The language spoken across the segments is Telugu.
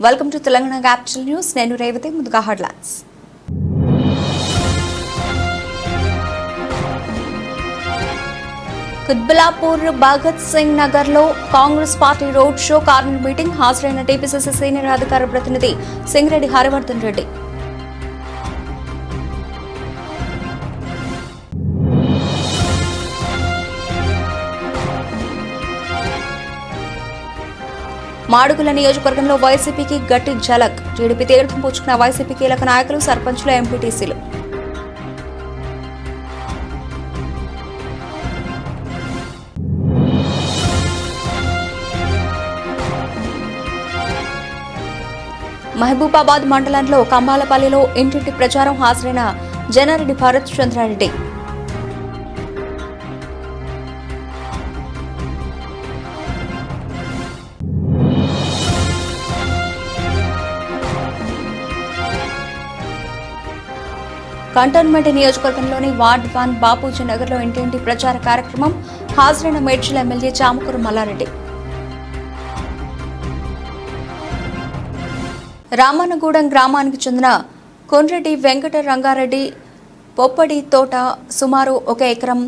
Welcome to Telangana capital news. నేను రేవతి. ముందుగా హెడ్లైన్స్. కుత్బుల్లాపూర్ భగత్ సింగ్ నగర్ లో Congress party road show corner meeting. హాజరైన టీపీసీసీ సీనియర్ అధికార ప్రతినిధి సింగిరెడ్డి హరివర్ధన్ రెడ్డి. మాడుగుల నియోజకవర్గంలో వైసీపీకి గట్టి ఝలక్. టీడీపీ తీర్థం పుచ్చుకున్న వైసీపీ కీలక నాయకులు, సర్పంచులు, ఎంపీటీసీలు. మహబూబాబాద్ మండలంలో కంబాలపల్లిలో ఇంటింటి ప్రచారం. హాజరైన జనారెడ్డి భరత్ చంద్రారెడ్డి. కంటోన్మెంట్ నియోజకవర్గంలోని వార్డ్ 1 బాపూజీ నగర్లో ఇంటింటి ప్రచార కార్యక్రమం. హాజరైన మేడ్చల్ ఎమ్మెల్యే చామకూరు మల్లారెడ్డి. రామన్నగూడెం గ్రామానికి చెందిన కొండ్రెడ్డి వెంకట రంగారెడ్డి పొప్పడి తోట సుమారు 1 ఎకరం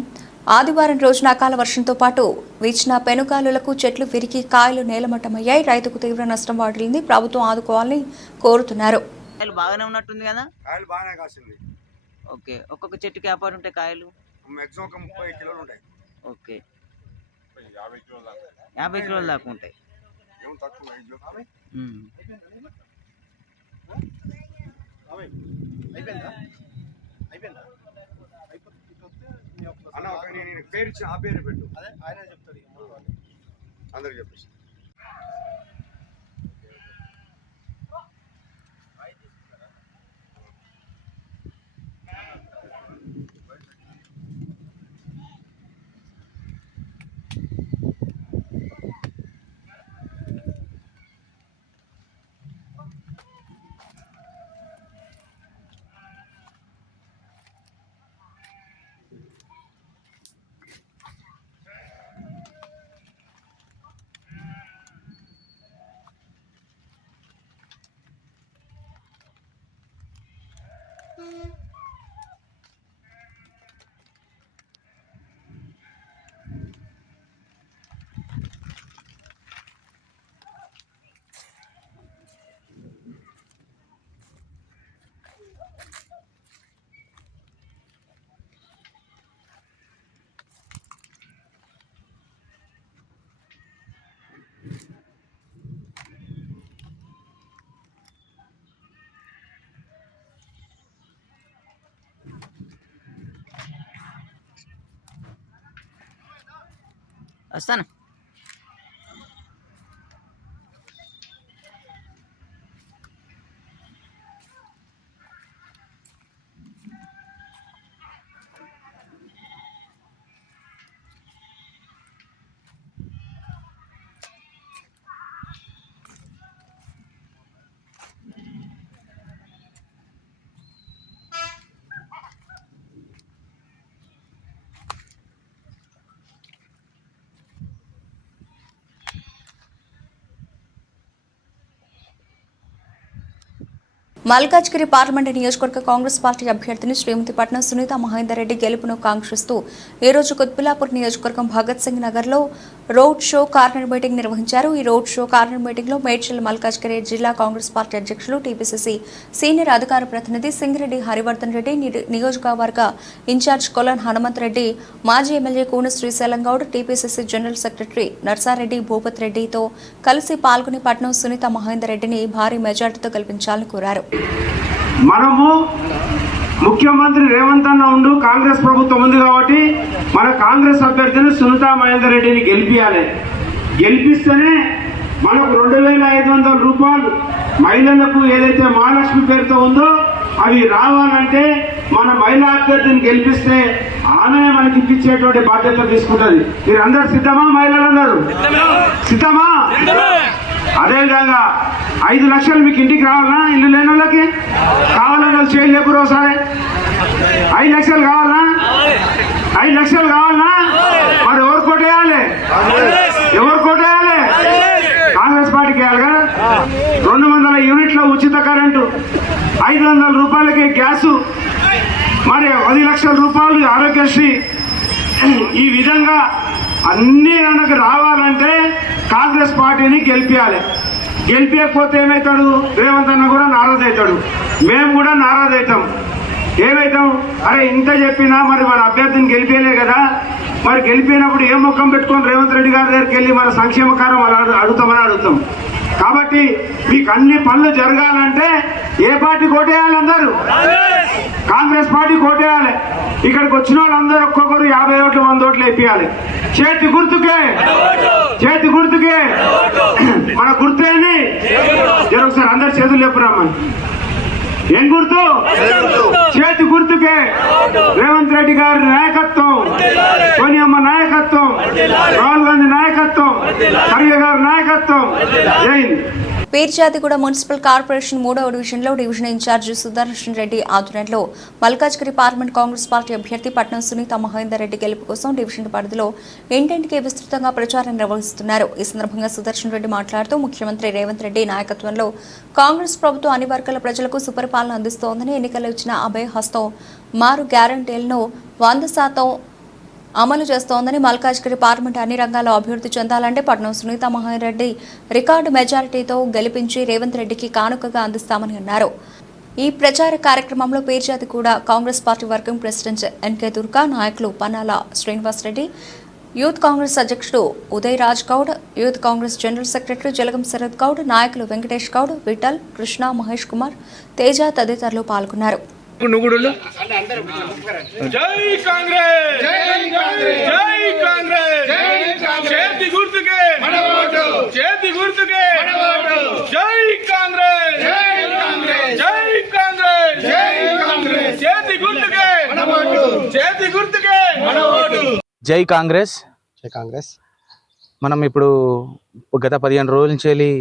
ఆదివారం రోజున అకాల వర్షంతో పాటు వీచిన పెనుగాలులకు చెట్లు విరిగి కాయలు నేలమట్టమయ్యాయి. రైతుకు తీవ్ర నష్టం వాటిల్లింది. ప్రభుత్వం ఆదుకోవాలని కోరుతున్నారు. బాగానే ఉన్నట్టుంది కదా? కాయలు బాగానే కాసింది. ఓకే, ఒక్కొక్క చెట్టుకి వ్యాపారం ఉంటాయి కాయలు? మాక్సిమం ఒక 30 కిలోలు ఉంటాయి. ఓకే, 50 కిలోలు దాకా ఉంటాయి. ఏం తక్కువ అన్న ఒక నేను పేరు ఇచ్చి ఆ పేరు పెట్టు. అదే ఆయన చెప్తాడు అందరికి చెప్పేసి. వస్తాను. మల్కాజ్గిరి పార్లమెంటు నియోజకవర్గ కాంగ్రెస్ పార్టీ అభ్యర్థిని శ్రీమతి పట్నం సునీత మహేందర్ రెడ్డి గెలుపును కాంక్షిస్తూ ఈ రోజు కుత్బుల్లాపూర్ నియోజకవర్గం భగత్ సింగ్ నగర్ లో రోడ్ షో కార్నర్ మీటింగ్ నిర్వహించారు. ఈ రోడ్ షో కార్నర్ మీటింగ్ లో మేడ్చల్ మల్కాజ్గిరి జిల్లా కాంగ్రెస్ పార్టీ అధ్యక్షులు, టీపీసీసీ సీనియర్ అధికార ప్రతినిధి సింగిరెడ్డి హరివర్ధన్ రెడ్డి, నియోజకవర్గ ఇన్ఛార్జ్ కొలన్ హనుమంత్ రెడ్డి, మాజీ MLA Koona Srisailam Goud, TPCC general secretary Narsareddy Bhupath రెడ్డితో కలిసి పాల్గొని పట్నం సునీత మహేందర్ రెడ్డిని భారీ మెజార్టీతో గెలిపించాలని కోరారు. మనము ముఖ్యమంత్రి రేవంత్ అన్న ఉండు కాంగ్రెస్ ప్రభుత్వం ఉంది కాబట్టి మన కాంగ్రెస్ అభ్యర్థిని సునీత మహేందర్ రెడ్డిని గెలిపియాలి. గెలిపిస్తేనే మనకు 2500 రూపాయలు మహిళలకు ఏదైతే మహాలక్ష్మి పేరుతో ఉందో అవి రావాలంటే మన మహిళా అభ్యర్థిని గెలిపిస్తే ఆమెనే మనకి ఇప్పించేటువంటి బాధ్యత తీసుకుంటుంది. మీరందరూ సిద్ధమా? మహిళలందరూ సిద్ధమా? అదేవిధంగా 5 లక్షలు మీకు ఇంటికి రావాలన్నా? ఇల్లు లేని వాళ్ళకి కావాలన్నా చేయలేపు ఒకసారి 5 లక్షలు కావాలన్నా? 5 లక్షలు కావాలన్నా? మరి ఎవరు కోటేయాలి? ఎవరు కోటేయాలి? కాంగ్రెస్ పార్టీకి వేయాలి కదా. 2 200 యూనిట్ల ఉచిత కరెంటు, 500 రూపాయలకే గ్యాసు, మరి 10 లక్షల రూపాయలు ఆరోగ్యశ్రీ. ఈ విధంగా అన్నీ మనకు రావాలంటే కాంగ్రెస్ పార్టీని గెలిపించాలి. గెలిపించకపోతే ఏమవుతాడు? రేవంత్ అన్న కూడా నారాజ్ అవుతాడు, మేము కూడా నారాజ్ అవుతాం. ఏమవుతాం? అరే ఇంత చెప్పినా మరి మన అభ్యర్థిని గెలిపేయలే కదా, మరి గెలిపినప్పుడు ఏ ముఖం పెట్టుకొని రేవంత్ రెడ్డి గారి దగ్గరికి వెళ్ళి మన సంక్షేమకారం అడుగుతామని అడుగుతాం. కాబట్టి మీకు అన్ని పనులు జరగాలంటే ఏ పార్టీ కోటేయాలి? అందరూ కాంగ్రెస్ పార్టీ కోటేయాలి. ఇక్కడికి వచ్చిన వాళ్ళందరూ ఒక్కొక్కరు 50 ఓట్లు 100 ఓట్లు వేయాలి. చేతి గుర్తుకే, చేతి గుర్తుకే. మన గుర్తేంది? ఒకసారి అందరు చేతులు చెప్పురామని. ఏం గుర్తు? చేతి గుర్తుకే. రేవంత్ రెడ్డి గారి నాయకత్వం, సోనియమ్మ నాయకత్వం, రాహుల్ గాంధీ నాయకత్వం, ఖర్గే గారి నాయకత్వం. జై హింద్. పీర్జాదిగూడ మున్సిపల్ కార్పొరేషన్ 3వ డివిజన్లో డివిజన్ ఇన్ఛార్జి సుదర్శన్ రెడ్డి ఆధ్వర్యంలో మల్కాజ్గిరి పార్లమెంట్ కాంగ్రెస్ పార్టీ అభ్యర్థి పట్నం సునీత మహేందర్ రెడ్డి గెలుపు కోసం డివిజన్ పరిధిలో ఇంటింటికి విస్తృతంగా ప్రచారం నిర్వహిస్తున్నారు. ఈ సందర్భంగా సుదర్శన్ రెడ్డి మాట్లాడుతూ ముఖ్యమంత్రి రేవంత్ రెడ్డి నాయకత్వంలో కాంగ్రెస్ ప్రభుత్వం అన్ని వర్గాల ప్రజలకు సుపరిపాలన అందిస్తోందని, ఎన్నికల్లో ఇచ్చిన అభయ హస్తం మారు గ్యారంటీలను 100% అమలు చేస్తోందని, మల్కాజ్గిరి పార్లమెంట్ అన్ని రంగాల్లో అభివృద్ధి చెందాలంటే పట్నం సునీత మహేందర్ రెడ్డి రికార్డు మెజారిటీతో గెలిపించి రేవంత్ రెడ్డికి కానుకగా అందిస్తామని అన్నారు. ఈ ప్రచార కార్యక్రమంలో Peerzadiguda Congress party working president NK Durga, నాయకులు పన్నాల శ్రీనివాసరెడ్డి, యూత్ కాంగ్రెస్ అధ్యక్షుడు Uday Raj Goud, youth Congress general secretary Jalagam Sharath Goud, నాయకులు వెంకటేష్ గౌడ్, విఠల్, కృష్ణ, మహేష్ కుమార్, తేజ తదితరులు పాల్గొన్నారు. జై కాంగ్రెస్, జై కాంగ్రెస్, జై కాంగ్రెస్, చేతి గుర్తుకే మన ఓటు, చేతి గుర్తుకే మన ఓటు. జై కాంగ్రెస్, జై కాంగ్రెస్, జై కాంగ్రెస్, జై కాంగ్రెస్, చేతి గుర్తుకే మన ఓటు, చేతి గుర్తుకే మన ఓటు. జై కాంగ్రెస్, జై కాంగ్రెస్. మనం ఇప్పుడు గత 15 రోజుల నుంచి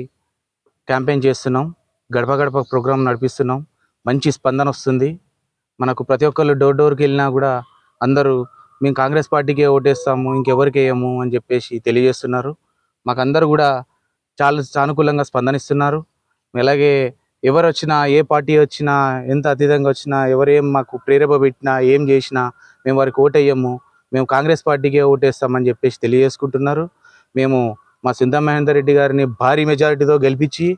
క్యాంపెయిన్ చేస్తున్నాం, గడప గడప ప్రోగ్రాం నడిపిస్తున్నాం. మంచి స్పందన వస్తుంది. మనకు ప్రతి ఒక్కళ్ళు డోర్ డోర్కి వెళ్ళినా కూడా అందరూ మేము కాంగ్రెస్ పార్టీకే ఓటేస్తాము, ఇంకెవరికి వేయము అని చెప్పేసి తెలియజేస్తున్నారు. మాకు అందరూ కూడా చాలా సానుకూలంగా స్పందనిస్తున్నారు. అలాగే ఎవరు వచ్చినా, ఏ పార్టీ వచ్చినా, ఎంత అతీతంగా వచ్చినా, ఎవరేం మాకు ప్రేరేప పెట్టినా, ఏం చేసినా మేము వారికి ఓటేయము, మేము కాంగ్రెస్ పార్టీకే ఓటేస్తామని చెప్పేసి తెలియజేసుకుంటున్నారు. మేము మా సునీత మహేందర్ రెడ్డి గారిని భారీ మెజారిటీతో గెలిపించి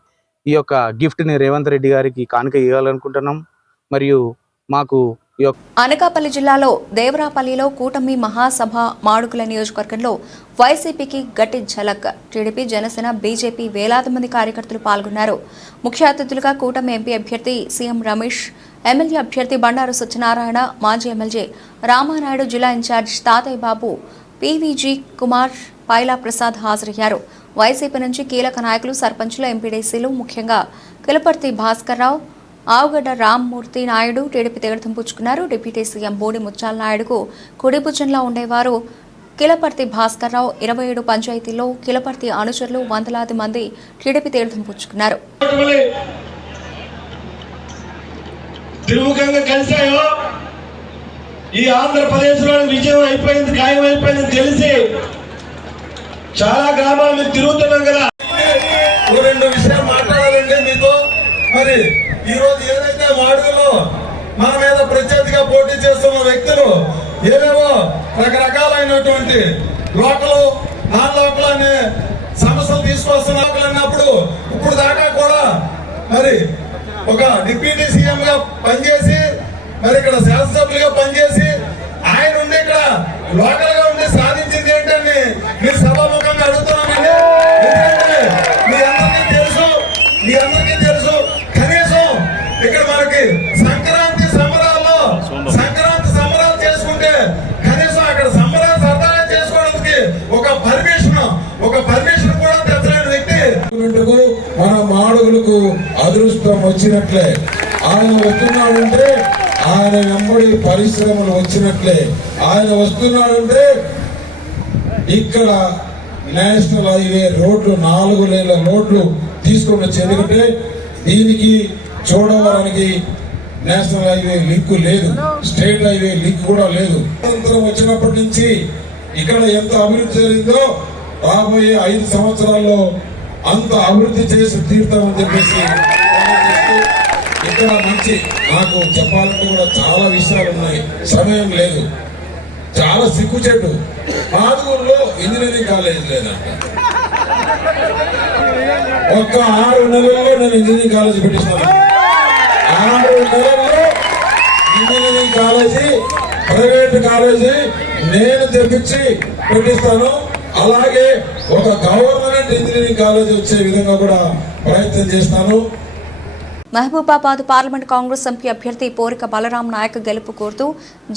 ఈ యొక్క గిఫ్ట్ని రేవంత్ రెడ్డి గారికి కానుక ఇవ్వాలనుకుంటున్నాం. మరియు మాకు అనకాపల్లి జిల్లాలో దేవరాపల్లిలో కూటమి మహాసభ మాడుగుల నియోజకవర్గంలో వైసీపీకి గట్టి ఝలక్. టీడీపీ, జనసేన, బీజేపీ వేలాది మంది కార్యకర్తలు పాల్గొన్నారు. ముఖ్య అతిథులుగా కూటమి ఎంపీ అభ్యర్థి సీఎం రమేష్, ఎమ్మెల్యే అభ్యర్థి బండారు సత్యనారాయణ, మాజీ ఎమ్మెల్యే రామానాయుడు, జిల్లా ఇన్ఛార్జ్ తాతయ్య బాబు, పీవీజీ కుమార్, పైలా ప్రసాద్ హాజరయ్యారు. వైసీపీ నుంచి కీలక నాయకులు, సర్పంచులు, ఎంపీడీసీలు, ముఖ్యంగా కిలపర్తి భాస్కర్ రావు, ఆవుగడ్డ రామ్మూర్తి నాయుడు టీడీపీ తీర్థం పుచ్చుకున్నారు. డిప్యూటీ సీఎం బోడి ముత్యాల నాయుడుకు కుడిభుజంలా ఉండేవారు కిలపర్తి భాస్కర్ రావు. 27 పంచాయతీల్లో కిలపర్తి అనుచరులు వందలాది మంది టీడీపీ తీర్థం పుచ్చుకున్నారు. ఈ ఆంధ్రప్రదేశ్లో విజయం అయిపోయింది, ఖాయం అయిపోయింది తెలిసి చాలా గ్రామాలు మీరు తిరుగుతున్నాం కదా. 2 విషయాలు మాట్లాడాలంటే మీతో. మరి ఈ రోజు ఏదైతే మాడుగులో మన మీద ప్రత్యర్థిగా పోటీ చేస్తున్న వ్యక్తులు ఏవేవో రకరకాలైనటువంటి లోకలు, నాన్ లోకల్ అనే సమస్యలు తీసుకొస్తున్నప్పుడు ఇప్పుడు దాకా కూడా మరి ఒక డిప్యూటీ సీఎం గా పనిచేసి, మరి ఇక్కడ శాసనసభ్యులుగా పనిచేసి, ఆయన ఉండి ఇక్కడ లోకల్ గా ఉండి సాధించింది ఏంటని మీరు సభాముఖంగా అడుగుతున్నామండి. ఎందుకంటే మీ అందరికీ తెలుసు కనీసం ఇక్కడ మనకి సంక్రాంతి సంబరాలు చేసుకుంటే కనీసం అక్కడ సంబరాలు సరదాగా చేసుకోవడానికి ఒక పర్మిషన్ కూడా తెచ్చలేని వ్యక్తి. మన మాడుగులకు అదృష్టం వచ్చినట్లే. ఆయన వస్తున్నాడంటే ఆయన వెంబడి పరిశ్రమలు వచ్చినట్లే. ఆయన వస్తున్నాడంటే ఇక్కడ నేషనల్ హైవే రోడ్లు 4 లేన్ల రోడ్లు తీసుకొని వచ్చి, ఎందుకంటే దీనికి చోడవరానికి నేషనల్ హైవే లింక్ లేదు, స్టేట్ హైవే లింక్ కూడా లేదు. స్వాతంత్రం వచ్చినప్పటి నుంచి ఇక్కడ ఎంత అభివృద్ధి జరిగిందో రాబోయే 5 సంవత్సరాల్లో అంత అభివృద్ధి చేసి తీరుతామని చెప్పేసి ఇక్కడ మంచి నాకు చెప్పాలంటే కూడా చాలా విషయాలు ఉన్నాయి, సమయం లేదు. చాలా సిగ్గుచెట్టు. ఆదుగురులో ఇంజనీరింగ్ కాలేజ్ లేదంట. ఒక్క 6 నెలల్లో నేను ఇంజనీరింగ్ కాలేజ్ పెట్టిస్తాను. 6 నెలల్లో ఇంజనీరింగ్ కాలేజీ, ప్రైవేట్ కాలేజీ నేను తెప్పించి పెట్టిస్తాను. అలాగే ఒక గవర్నమెంట్ ఇంజనీరింగ్ కాలేజీ వచ్చే విధంగా కూడా ప్రయత్నం చేస్తాను. మహబూబాబాద్ పార్లమెంట్ కాంగ్రెస్ ఎంపీ అభ్యర్థి పోరిక బలరాం నాయక్ గెలుపు కోరుతూ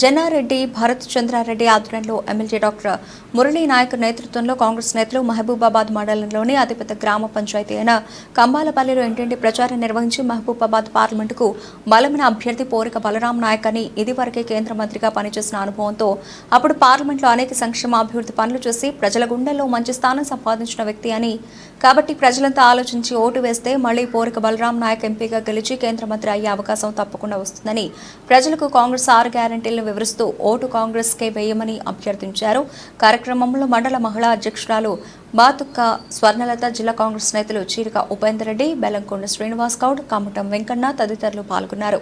జన్నారెడ్డి భరత్ చంద్రారెడ్డి ఆధ్వర్యంలో ఎమ్మెల్యే డాక్టర్ మురళీ నాయక్ నేతృత్వంలో కాంగ్రెస్ నేతలు మహబూబాబాద్ మండలంలోని అతిపెద్ద గ్రామ పంచాయతీ అయిన కంబాలపల్లిలో ఇంటింటి ప్రచారం నిర్వహించి మహబూబాబాద్ పార్లమెంటుకు బలమైన అభ్యర్థి పోరిక బలరాం నాయక్ అని ఇదివరకే కేంద్ర మంత్రిగా పనిచేసిన అనుభవంతో అప్పుడు పార్లమెంట్లో అనేక సంక్షేమ అభివృద్ధి పనులు చేసి ప్రజల గుండెల్లో మంచి స్థానం సంపాదించిన వ్యక్తి అని, కాబట్టి ప్రజలంతా ఆలోచించి ఓటు వేస్తే మళ్లీ పోరిక బలరాం నాయక్ ఎంపీగా గెలిచి కేంద్ర మంత్రి అయ్యే అవకాశం తప్పకుండా వస్తుందని ప్రజలకు కాంగ్రెస్ 6 గ్యారంటీలను వివరిస్తూ ఓటు కాంగ్రెస్ కే వేయమని అభ్యర్థించారు. కార్యక్రమంలో మండల మహిళా అధ్యక్షురాలు బాతుక్క స్వర్ణలత, జిల్లా కాంగ్రెస్ నేతలు చీరిక ఉపేందర్ రెడ్డి, బెల్లంకొండ శ్రీనివాస్ గౌడ్, కమ్మటం వెంకన్న తదితరులు పాల్గొన్నారు.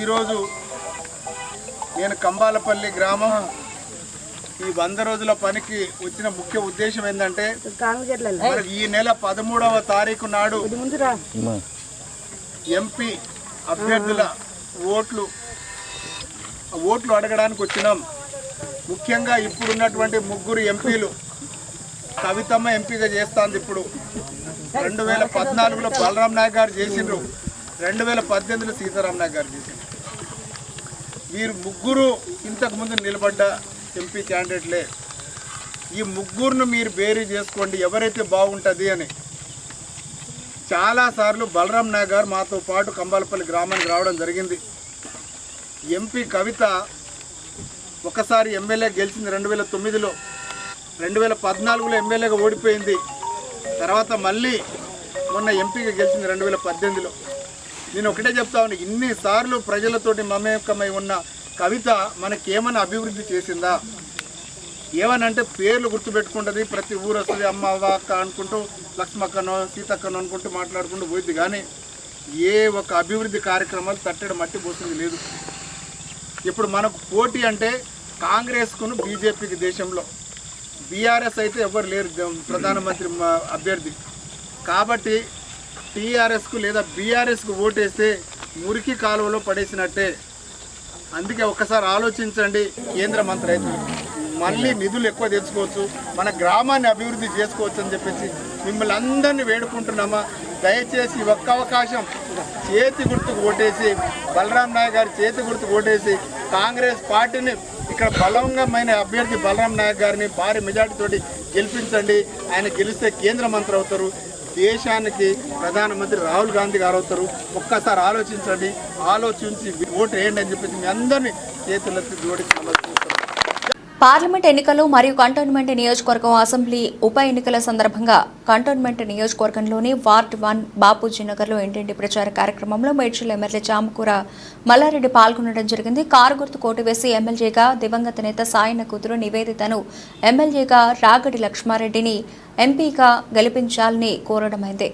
ఈరోజు నేను కంబాలపల్లి గ్రామం ఈ 100 రోజుల పనికి వచ్చిన ముఖ్య ఉద్దేశం ఏంటంటే, ఈ నెల 13వ తారీఖు నాడు ఎంపీ అభ్యర్థుల ఓట్లు అడగడానికి వచ్చినాం. ముఖ్యంగా ఇప్పుడున్నటువంటి 3 ఎంపీలు, కవితమ్మ ఎంపీగా చేస్తాంది. ఇప్పుడు 2014లో బలరాం నాయక్ గారు చేసిండ్రు, 2018లో సీతారాం నాయక్ గారు చేసిండ్రు. వీరు 3 ఇంతకుముందు నిలబడ్డ ఎంపీ క్యాండిడేట్లే. ఈ 3ను మీరు బేరీ చేసుకోండి ఎవరైతే బాగుంటుంది అని. చాలాసార్లు బలరాం నాయక్ గారు మాతో పాటు కంబాలపల్లి గ్రామానికి రావడం జరిగింది. ఎంపీ కవిత ఒకసారి ఎమ్మెల్యే గెలిచింది 2009లో, 2014లో ఎమ్మెల్యేగా ఓడిపోయింది. తర్వాత మళ్ళీ మొన్న ఎంపీగా గెలిచింది 2018లో. నేను ఒకటే చెప్తా ఉన్నా, ఇన్నిసార్లు ప్రజలతోటి మమేకమై ఉన్న కవిత మనకేమైనా అభివృద్ధి చేసిందా? ఏమనంటే పేర్లు గుర్తుపెట్టుకుంటుంది, ప్రతి ఊరు వస్తుంది, అమ్మ అవ్వ అక్క అనుకుంటూ, లక్ష్మక్కనో సీతక్కనో అనుకుంటూ మాట్లాడుకుంటూ పోయింది. కానీ ఏ ఒక అభివృద్ధి కార్యక్రమాలు తట్టడి మట్టి పోసింది లేదు. ఇప్పుడు మనకు పోటీ అంటే కాంగ్రెస్కును బీజేపీకి దేశంలో. బీఆర్ఎస్ అయితే ఎవరు లేరు ప్రధానమంత్రి అభ్యర్థి. కాబట్టి టీఆర్ఎస్కు లేదా బీఆర్ఎస్కు ఓటేస్తే మురికి కాలువలో పడేసినట్టే. అందుకే ఒక్కసారి ఆలోచించండి. కేంద్ర మంత్రి అయితే మళ్ళీ నిధులు ఎక్కువ తెచ్చుకోవచ్చు, మన గ్రామాన్ని అభివృద్ధి చేసుకోవచ్చు అని చెప్పేసి మిమ్మల్ని అందరినీ వేడుకుంటున్నామా. దయచేసి ఒక్క అవకాశం చేతి గుర్తుకు ఓటేసి, బలరాం నాయక్ గారి చేతి గుర్తుకు ఓటేసి కాంగ్రెస్ పార్టీని ఇక్కడ బలవంగమైన అభ్యర్థి బలరాం నాయక్ గారిని భారీ మెజార్టీతోటి గెలిపించండి. ఆయన గెలిస్తే కేంద్ర మంత్రి అవుతారు, దేశానికి ప్రధానమంత్రి రాహుల్ గాంధీ గారు అవుతారు. ఒక్కసారి ఆలోచించండి, ఆలోచించి ఓటు వేయండి అని చెప్పేసి మీ అందరినీ చేతులెత్తి జోడించి పార్లమెంట్ ఎన్నికలు మరియు కంటోన్మెంట్ నియోజకవర్గం అసెంబ్లీ ఉప ఎన్నికల సందర్భంగా కంటోన్మెంట్ నియోజకవర్గంలోని వార్డ్ 1 బాపూజీ నగర్లో ఇంటింటి ప్రచార కార్యక్రమంలో మేడ్చల్ ఎమ్మెల్యే చామకూర మల్లారెడ్డి పాల్గొనడం జరిగింది. కారు గుర్తు కోటు వేసి ఎమ్మెల్యేగా దివంగత నేత సాయన కూతురు నివేదితను, ఎమ్మెల్యేగా రాగడి లక్ష్మారెడ్డిని ఎంపీగా గెలిపించాలని కోరడమైంది.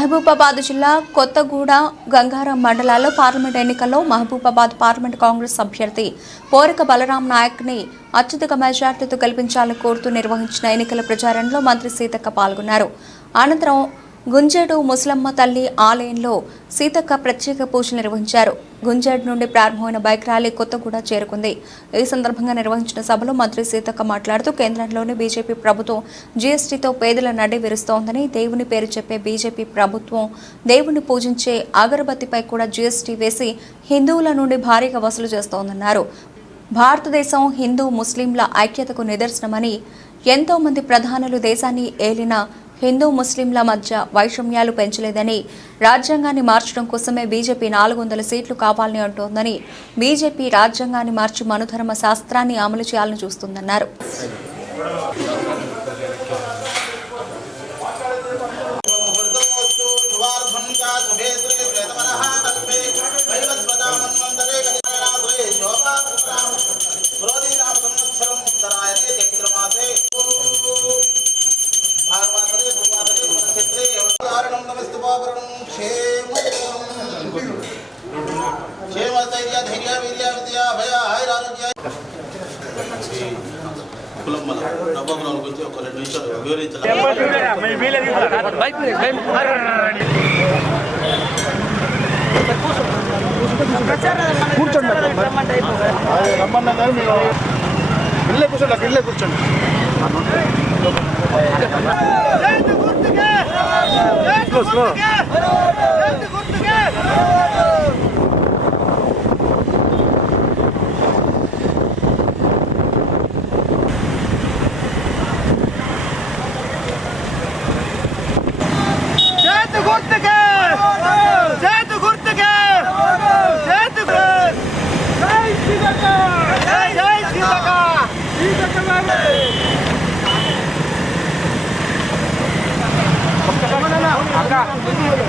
మహబూబాబాద్ జిల్లా కొత్తగూడ గంగారం మండలాల్లో పార్లమెంట్ ఎన్నికల్లో మహబూబాబాద్ పార్లమెంట్ కాంగ్రెస్ అభ్యర్థి పోరిక బలరాం నాయక్ని అత్యధిక మెజార్టీతో గెలిపించాలని కోరుతూ నిర్వహించిన ఎన్నికల ప్రచారంలో మంత్రి సీతక్క పాల్గొన్నారు. అనంతరం గుంజేడు ముసలమ్మ తల్లి ఆలయంలో సీతక్క ప్రత్యేక పూజలు నిర్వహించారు. గుంజేడు నుండి ప్రారంభమైన బైక్ ర్యాలీ కొత్తగూడ చేరుకుంది. ఈ సందర్భంగా నిర్వహించిన సభలో మంత్రి సీతక్క మాట్లాడుతూ కేంద్రంలోని బీజేపీ ప్రభుత్వం జీఎస్టీతో పేదల నడ్డి విరుస్తోందని, దేవుని పేరు చెప్పే బీజేపీ ప్రభుత్వం దేవుని పూజించే అగరబత్తిపై కూడా జీఎస్టీ వేసి హిందువుల నుండి భారీగా వసూలు చేస్తోందన్నారు. భారతదేశం హిందూ ముస్లింల ఐక్యతకు నిదర్శనమని, ఎంతో మంది ప్రధానులు దేశాన్ని ఏలిన హిందూ ముస్లింల మధ్య వైషమ్యాలు పెంచలేదని, రాజ్యాంగాన్ని మార్చడం కోసమే బీజేపీ 400 సీట్లు కావాలని అంటోందని, బీజేపీ రాజ్యాంగాన్ని మార్చి మనుధర్మ శాస్త్రాన్ని అమలు చేయాలని చూస్తుందన్నారు. గురించి ఒక 2 నిమిషాలు వివరించాలి. కూర్చోండి రమ్మన్నా కానీ మీరు ఇల్లే కూర్చోండి, ఇల్లే కూర్చోండి. స్లో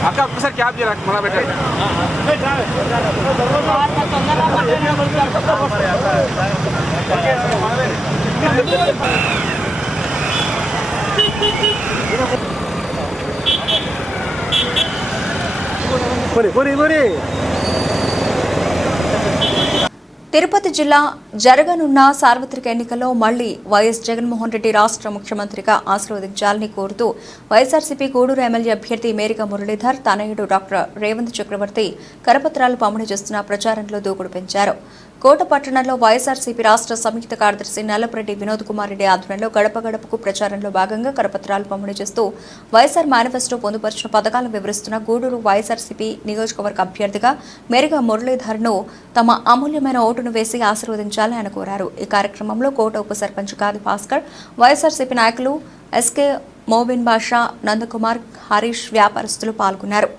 అక్క ఒక్కసారి క్యాబ్ చేయాలి మళ్ళీ పెట్టండి. తిరుపతి జిల్లా జరగనున్న సార్వత్రిక ఎన్నికల్లో మళ్లీ వైఎస్ జగన్మోహన్ రెడ్డి రాష్ట్ర ముఖ్యమంత్రిగా ఆశీర్వదించాలని కోరుతూ వైఎస్ఆర్సీపీ గూడూరు ఎమ్మెల్యే అభ్యర్థి మేరిక మురళీధర్ తనయుడు డాక్టర్ రేవంత్ చక్రవర్తి కరపత్రాలు పంపిణీ చేస్తున్న ప్రచారంలో దూకుడు పెంచారు. కోట పట్టణంలో వైఎస్ఆర్సీపీ రాష్ట్ర సంయుక్త కార్యదర్శి నల్లపరెడ్డి వినోద్ కుమార్ రెడ్డి ఆధ్వర్యంలో గడప గడపకు ప్రచారంలో భాగంగా కరపత్రాలు పంపిణీ చేస్తూ వైఎస్ఆర్ మేనిఫెస్టో పొందుపరిచిన పథకాలను వివరిస్తున్న గూడూరు వైఎస్ఆర్సీపీ నియోజకవర్గ అభ్యర్థిగా మేరిక మురళీధర్ను తమ అమూల్యమైన ఓటును వేసి ఆశీర్వదించాలని ఆయన కోరారు. ఈ కార్యక్రమంలో కోట ఉప సర్పంచ్ కాది భాస్కర్, వైఎస్ఆర్సీపీ నాయకులు ఎస్కే మోబిన్ బాషా, నందకుమార్, హరీష్, వ్యాపారస్తులు పాల్గొన్నారు.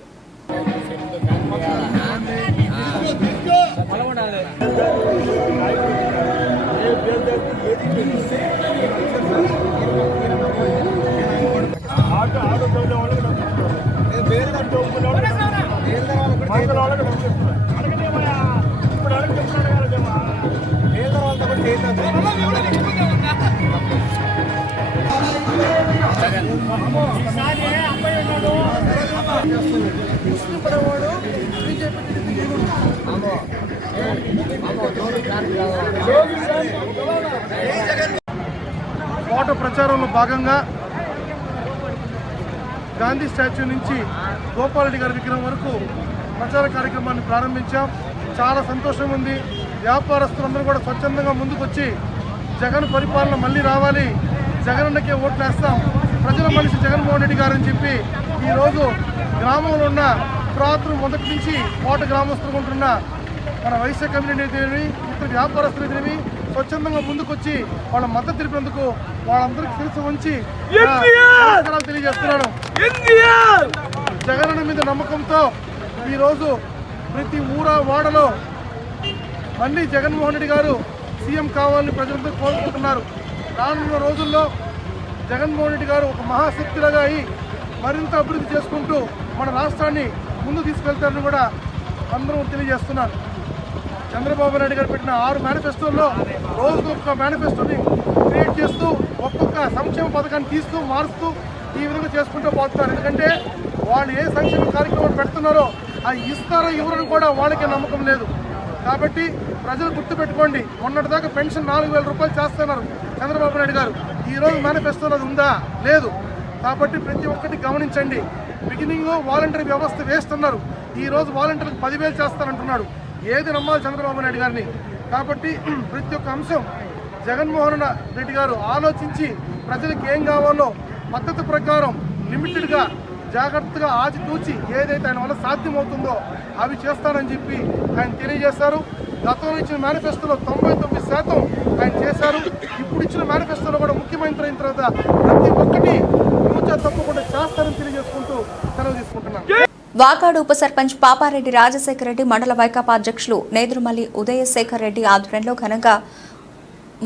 కోట ప్రచారంలో భాగంగా గాంధీ స్టాచ్యూ నుంచి గోపాలరెడ్డి గారి విగ్రహం వరకు ప్రచార కార్యక్రమాన్ని ప్రారంభించాం. చాలా సంతోషంగా ఉంది. వ్యాపారస్తులందరూ కూడా స్వచ్ఛందంగా ముందుకొచ్చి జగన్ పరిపాలన మళ్ళీ రావాలి, జగనన్నకే ఓట్లు వేస్తాం, ప్రజల మనిషి జగన్మోహన్ రెడ్డి గారు అని చెప్పి ఈరోజు గ్రామంలో ఉన్న పురాతన మొదటి నుంచి కోట గ్రామస్తులు ఉంటున్న మన వైశ్య కమ్యూనిటీ అయితేనేవి, ఇతర వ్యాపారస్తులు స్వచ్ఛందంగా ముందుకొచ్చి వాళ్ళ మద్దతు తెలిపినందుకు వాళ్ళందరికీ శిరస్సు ఉంచి తెలియజేస్తున్నాను. జగనన్న మీద నమ్మకంతో ఈరోజు ప్రతి వాడలో మళ్ళీ జగన్మోహన్ రెడ్డి గారు సీఎం కావాలని ప్రజలందరూ కోరుకుంటున్నారు. రానున్న రోజుల్లో జగన్మోహన్ రెడ్డి గారు ఒక మహాశక్తిలాగా అయి మరింత అభివృద్ధి చేసుకుంటూ మన రాష్ట్రాన్ని ముందు తీసుకెళ్తారని కూడా అందరూ తెలియజేస్తున్నారు. చంద్రబాబు నాయుడు గారు పెట్టిన 6 మేనిఫెస్టోల్లో రోజుకు ఒక మేనిఫెస్టోని క్రియేట్ చేస్తూ ఒక్కొక్క సంక్షేమ పథకాన్ని తీస్తూ మారుస్తూ ఈ విధంగా చేసుకుంటూ పోతున్నారు. ఎందుకంటే వాళ్ళు ఏ సంక్షేమ కార్యక్రమాలు పెడుతున్నారో అవి ఇస్తారో ఇవ్వరని కూడా వాళ్ళకి నమ్మకం లేదు. కాబట్టి ప్రజలు గుర్తుపెట్టుకోండి, మొన్నటిదాకా పెన్షన్ 4,000 రూపాయలు చేస్తున్నారు చంద్రబాబు నాయుడు గారు. ఈరోజు మేనిఫెస్టోలో అది ఉందా? లేదు. కాబట్టి ప్రతి ఒక్కటి గమనించండి. బిగినింగ్లో వాలంటరీ వ్యవస్థ వేస్తున్నారు, ఈరోజు వాలంటీర్లకు 10,000 చేస్తానంటున్నాడు. ఏది నమ్మాలి చంద్రబాబు నాయుడు గారిని? కాబట్టి ప్రతి ఒక్క అంశం జగన్మోహన్ రెడ్డి గారు ఆలోచించి ప్రజలకు ఏం కావాలో పద్ధతి ప్రకారం లిమిటెడ్గా జాగ్రత్తగా ఆచితూచి ఏదైతే ఆయన వల్ల సాధ్యమవుతుందో అవి చేస్తానని చెప్పి ఆయన తెలియజేశారు. గతంలో ఇచ్చిన మేనిఫెస్టోలో 99% ఆయన చేశారు. ఇప్పుడు ఇచ్చిన మేనిఫెస్టోలో కూడా ముఖ్యమంత్రి అయిన తర్వాత ప్రతి ఒక్కటి పూజ తప్పకుండా చేస్తారని తెలియజేసుకుంటూ సెలవు తీసుకుంటున్నాను. వాకాడు ఉప సర్పంచ్ పాపారెడ్డి రాజశేఖర రెడ్డి మండల వైకాపా అధ్యక్షులు నేదురుమల్లి ఉదయశేఖర్ రెడ్డి ఆధ్వర్యంలో ఘనంగా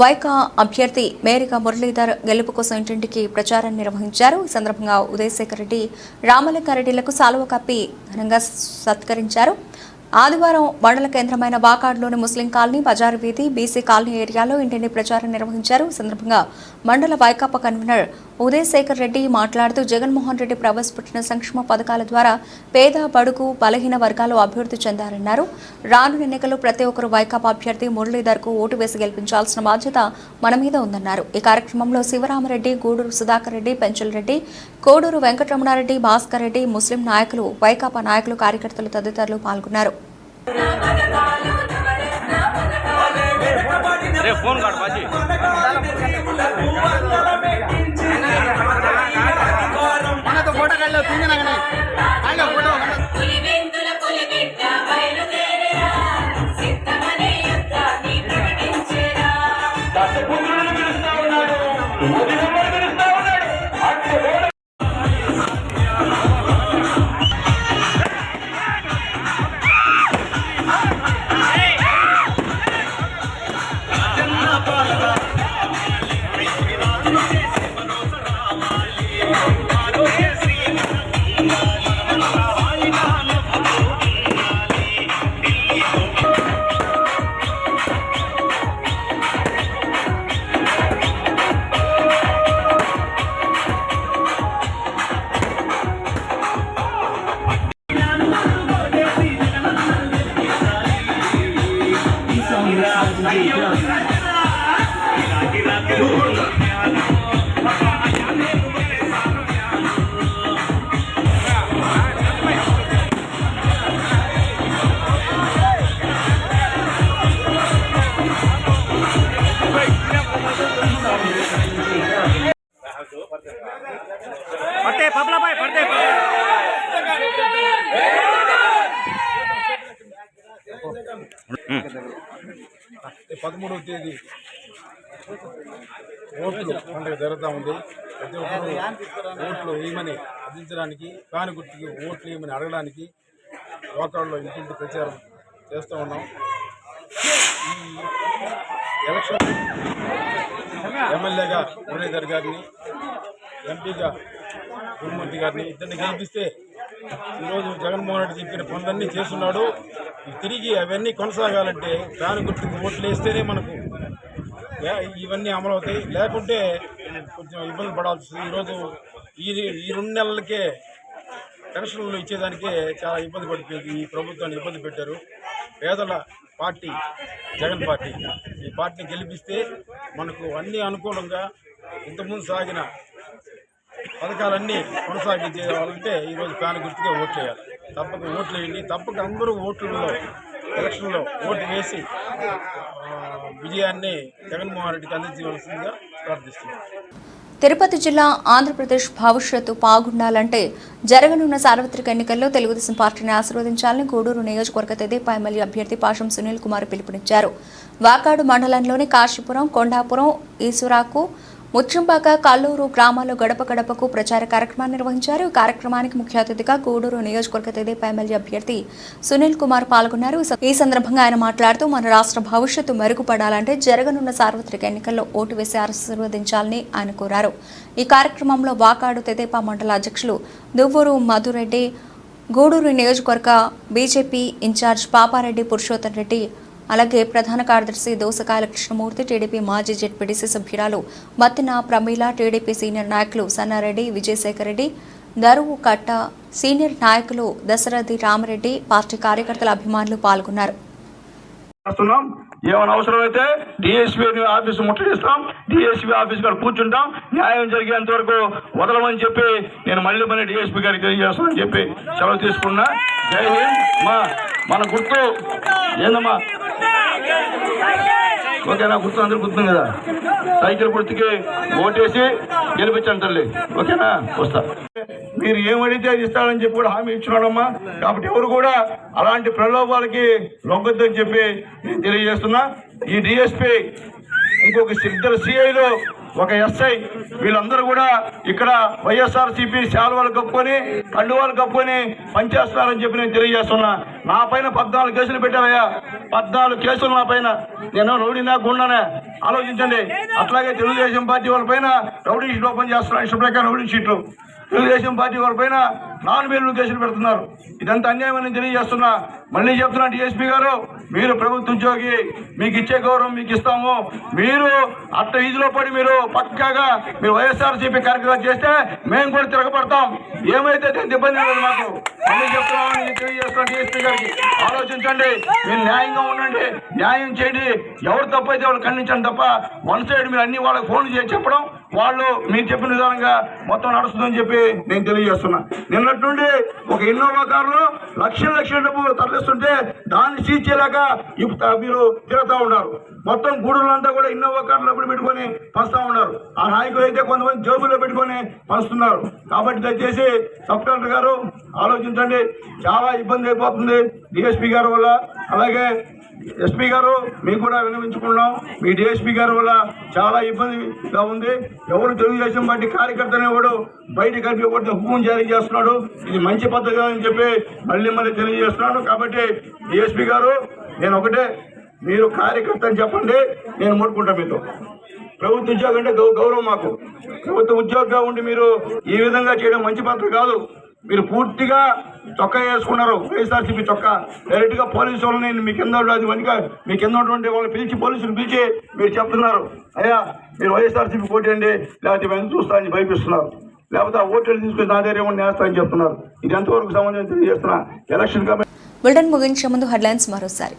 వైకా అభ్యర్థి మేరికా మురళీధర్ గెలుపు కోసం ఇంటింటికి ప్రచారాన్ని నిర్వహించారు. ఈ సందర్భంగా ఉదయశేఖర్ రెడ్డి రామలింగారెడ్డిలకు సాలువ కప్పి ఘనంగా సత్కరించారు. ఆదివారం మండల కేంద్రమైన వాకాడులోని ముస్లిం కాలనీ, బజారు వీధి, బీసీ కాలనీ ఏరియాలో ఇంటింటి ప్రచారం నిర్వహించారు. ఈ సందర్భంగా మండల వైకాపా కన్వీనర్ ఉదయశేఖర్ రెడ్డి మాట్లాడుతూ జగన్మోహన్ రెడ్డి ప్రవేశపెట్టిన సంక్షేమ పథకాల ద్వారా పేద, బడుగు, బలహీన వర్గాలు అభివృద్ధి చెందారన్నారు. రానున్న ఎన్నికల్లో ప్రతి ఒక్కరు వైకాపా అభ్యర్థి మురళీధర్కు ఓటు వేసి గెలిపించాల్సిన బాధ్యత మన మీద ఉందన్నారు. ఈ కార్యక్రమంలో శివరామరెడ్డి, గూడూరు సుధాకర్ రెడ్డి, పెంచల్ రెడ్డి, కోడూరు వెంకటరమణారెడ్డి, భాస్కర్ రెడ్డి, ముస్లిం నాయకులు, వైకాపా నాయకులు, కార్యకర్తలు తదితరులు పాల్గొన్నారు. పదమూడవ తేదీ ఓట్లు పండుగ జరుగుతూ ఉంది. ప్రతి ఒక్కరు ఓట్లు వేయమని అందించడానికి, కాని గుర్తుకి ఓట్లు వేయమని అడగడానికి వాకాడులో ఇంటింటి ప్రచారం చేస్తూ ఉన్నాం. ఈ ఎలక్షన్ ఎమ్మెల్యేగా మురళీధర్ గారిని, ఎంపీగా గురుమూర్తి గారిని ఇద్దరిని గెలిపిస్తే ఈరోజు జగన్మోహన్ రెడ్డి చెప్పిన పనులన్నీ చేస్తున్నాడు. తిరిగి అవన్నీ కొనసాగాలంటే దాని గుర్తుకు ఓట్లు వేస్తేనే మనకు ఇవన్నీ అమలవుతాయి, లేకుంటే కొంచెం ఇబ్బంది పడాల్సి వస్తుంది. ఈరోజు ఈ 2 నెలలకే పెన్షన్లు ఇచ్చేదానికే చాలా ఇబ్బంది పడిపోయింది. ఈ ప్రభుత్వాన్ని ఇబ్బంది పెట్టారు. పేదల పార్టీ జగన్ పార్టీ, ఈ పార్టీని గెలిపిస్తే మనకు అన్నీ అనుకూలంగా ఇంతకుముందు సాగిన పథకాలన్నీ కొనసాగించాలంటే ఈరోజు ఫ్యాన్ గుర్తుగా ఓట్లు వేయాలి. తప్పక ఓట్లు వేయండి. తప్పక అందరూ ఓట్లలో ఎలక్షన్లో ఓటు వేసి విజయాన్ని జగన్మోహన్ రెడ్డికి అందించవలసిందిగా ప్రార్థిస్తున్నాను. తిరుపతి జిల్లా ఆంధ్రప్రదేశ్ భవిష్యత్తు బాగుండాలంటే జరగనున్న సార్వత్రిక ఎన్నికల్లో తెలుగుదేశం పార్టీని ఆశీర్వదించాలని గూడూరు నియోజకవర్గ తెదేపా ఎమ్మెల్యే అభ్యర్థి పాషం సునీల్ కుమార్ పిలుపునిచ్చారు. వాకాడు మండలంలోని కాశీపురం, కొండాపురం, ఈసురాకు, ముచ్చింబాక, కల్లూరు గ్రామాల్లో గడప గడపకు ప్రచార కార్యక్రమాన్ని నిర్వహించారు. ఈ కార్యక్రమానికి ముఖ్య అతిథిగా గూడూరు నియోజకవర్గ తెదేపా ఎమ్మెల్యే అభ్యర్థి సునీల్ కుమార్ పాల్గొన్నారు. ఈ సందర్భంగా ఆయన మాట్లాడుతూ మన రాష్ట్ర భవిష్యత్తు మెరుగుపడాలంటే జరగనున్న సార్వత్రిక ఎన్నికల్లో ఓటు వేసి ఆశీర్వదించాలని ఆయన కోరారు. ఈ కార్యక్రమంలో వాకాడు తెదేపా మండల అధ్యక్షులు దువ్వూరు మధురెడ్డి, గూడూరు నియోజకవర్గ బీజేపీ ఇన్ఛార్జ్ పాపారెడ్డి పురుషోత్తం రెడ్డి, అలాగే ప్రధాన కార్యదర్శి దోసకాయల కృష్ణమూర్తి, టీడీపీ మాజీ జెడ్పీటీసీ సభ్యురాలు మత్తిన ప్రమీల, టీడీపీ సీనియర్ నాయకులు సన్నారెడ్డి, విజయశేఖర్ రెడ్డి, దరువు కట్ట, సీనియర్ నాయకులు దశరథి రామరెడ్డి, పార్టీ కార్యకర్తల అభిమానులు పాల్గొన్నారు. ఏమైనా అవసరమైతే డిఎస్పీ ఆఫీస్ ముట్టడిస్తాం, డిఎస్పీ ఆఫీస్ కాడ కూర్చుంటాం, న్యాయం జరిగేంత వరకు వదలమని చెప్పి నేను మళ్ళీ డిఎస్పీ గారికి తెలియజేస్తానని చెప్పి సెలవు తీసుకున్నా. జై హింద్. మన గుర్తు ఏందమ్మా? ఓకేనా? గుర్తు అందరూ గుర్తుంది కదా. సైకిల్ గుర్తుకి ఓటేసి గెలిపించండి తల్లి. ఓకేనా? వస్తా. మీరు ఏమడిగితే అది ఇస్తారని చెప్పి కూడా హామీ ఇచ్చినాడమ్మా. కాబట్టి ఎవరు కూడా అలాంటి ప్రలోభాలకి లొంగొద్దని చెప్పి నేను తెలియజేస్తున్నా. ఈ డిఎస్పీ, ఇంకొక ఇద్దరు సిఐలు, ఒక ఎస్ఐ, వీళ్ళందరూ కూడా ఇక్కడ వైఎస్ఆర్సీపీ శాలువాలు కప్పుకొని కండువాలు కప్పుకొని పనిచేస్తున్నారని చెప్పి నేను తెలియజేస్తున్నా. నా పైన 14 కేసులు పెట్టారయ్యా. 14 కేసులు నా పైన. నేను రౌడీనా గుండానే ఆలోచించండి. అట్లాగే తెలుగుదేశం పార్టీ వాళ్ళ పైన రౌడీ షీట్ ఓపెన్ చేస్తున్నారు. ఇష్ట ప్రకారం రౌడీ షీట్లు. తెలుగుదేశం పార్టీ వాళ్ళ పైన నాన్ బెయిల్ కేసులు పెడుతున్నారు. ఇదంతా అన్యాయమని తెలియజేస్తున్నా. మళ్ళీ చెప్తున్నా, డిఎస్పీ గారు, మీరు ప్రభుత్వ ఉద్యోగి, మీకు ఇచ్చే గౌరవం మీకు ఇస్తాము. మీరు అట్ట ఈజీలో పడి మీరు పక్కాగా మీరు వైఎస్ఆర్సీపీ కార్యక్రమాలు చేస్తే మేము కూడా తిరగబడతాం. ఏమైతే ఇబ్బంది లేదు మాకు. మళ్ళీ చెప్తున్నామని తెలియజేస్తున్నాం. డిఎస్పీ గారికి ఆలోచించండి, మీరు న్యాయంగా ఉండండి, న్యాయం చేయండి. ఎవరు తప్పైతే వాళ్ళు ఖండించండి తప్ప వన్ సైడ్ మీరు అన్ని వాళ్ళకి ఫోన్ చేసి చెప్పడం, వాళ్ళు మీరు చెప్పిన విధానంగా మొత్తం నడుస్తుందని చెప్పి నేను తెలియజేస్తున్నా. నిన్నటి నుండి ఒక ఇన్నోవా కారులో లక్షల డబ్బులు తరలిస్తుంటే దాన్ని సీజ్ చేయలేక మీరు తిరుగుతూ ఉన్నారు. మొత్తం గూడూరులంతా కూడా ఇన్నోవా కార్లు డబ్బులు పెట్టుకొని పంచుతా ఉన్నారు. ఆ నాయకులు అయితే కొంతమంది జోబుల్లో పెట్టుకొని పంచుతున్నారు. కాబట్టి దయచేసి సబ్ కలెక్టర్ గారు ఆలోచించండి. చాలా ఇబ్బంది అయిపోతుంది డిఎస్పీ గారి వల్ల. అలాగే ఎస్పీ గారు, మీకు కూడా విన్నవించుకున్నాం. మీ డిఎస్పీ గారి వల్ల చాలా ఇబ్బందిగా ఉంది. ఎవరు తెలుగుదేశం పార్టీ కార్యకర్త అనేవాడు బయట కలిపి ఒకటి హుకుం జారీ చేస్తున్నాడు. ఇది మంచి పద్ధతి అని చెప్పి మళ్ళీ తెలియజేస్తున్నాను. కాబట్టి డిఎస్పీ గారు, నేను ఒకటే, మీరు కార్యకర్త అని చెప్పండి, నేను ముట్టుకుంటాను మీతో. ప్రభుత్వ ఉద్యోగం అంటే గౌరవం మాకు. ప్రభుత్వ ఉద్యోగంగా ఉండి మీరు ఈ విధంగా చేయడం మంచి పద్ధతి కాదు. మీరు పూర్తిగా చొక్కా వేసుకున్నారు, వైఎస్ఆర్సీపీ చొక్కా. డైరెక్ట్గా పోలీసు వాళ్ళని మీ కింద మీ కింద ఉన్నటువంటి వాళ్ళని పిలిచి, పోలీసులు పిలిచి మీరు చెప్తున్నారు, అయ్యా మీరు వైఎస్ఆర్సీపీ ఓటేయండి, లేకపోతే మేము చూస్తామని భయపిస్తున్నారు. లేకపోతే ఆ ఓట్లు తీసుకుని నా దగ్గర ఏమన్నా వేస్తామని చెప్తున్నారు. ఇది ఎంతవరకు సంబంధం తెలియజేస్తున్నా. ఎలక్షన్ కాబట్టి బులెటిన్ ముగించే ముందు హెడ్లైన్స్ మరోసారి.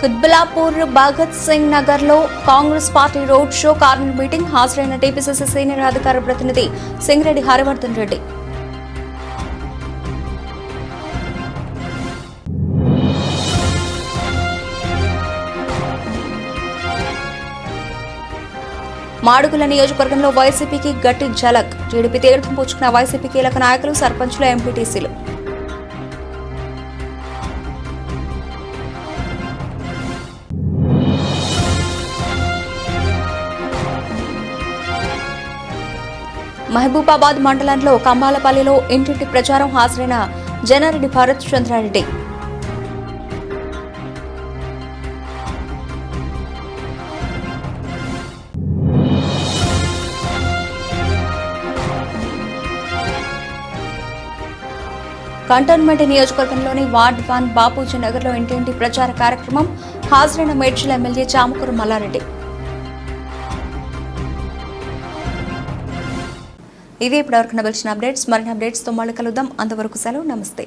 కుత్బులాపూర్ భగత్ సింగ్ నగర్ లో Congress party road show, corner meeting. హాజరైన టీపీసీసీ సీనియర్ అధికార ప్రతినిధి సింగిరెడ్డి హరివర్ధన్ రెడ్డి. మాడుగుల నియోజకవర్గంలో వైసీపీకి గట్టి ఝలక్. టీడీపీ తీర్థం పుచ్చుకున్న వైసీపీ కీలక నాయకులు, సర్పంచులు, ఎంపీటీసీలు. మహబూబాబాద్ మండలంలో కంబాలపల్లిలో ఇంటింటి ప్రచారం. హాజరైన జనారెడ్డి భరత్ చంద్రారెడ్డి. కంటోన్మెంట్ నియోజకవర్గంలోని వార్డ్ 1 బాపూజీ నగర్లో ఇంటింటి ప్రచార కార్యక్రమం. హాజరైన మేడ్చల్ ఎమ్మెల్యే చామకూరు మల్లారెడ్డి. ఇవి ఇప్పటివరకు నవల్సిన అప్డేట్స్. మరిన్ని అప్డేట్స్తో మళ్ళీ కలుద్దాం. అంతవరకు సెలవు. నమస్తే.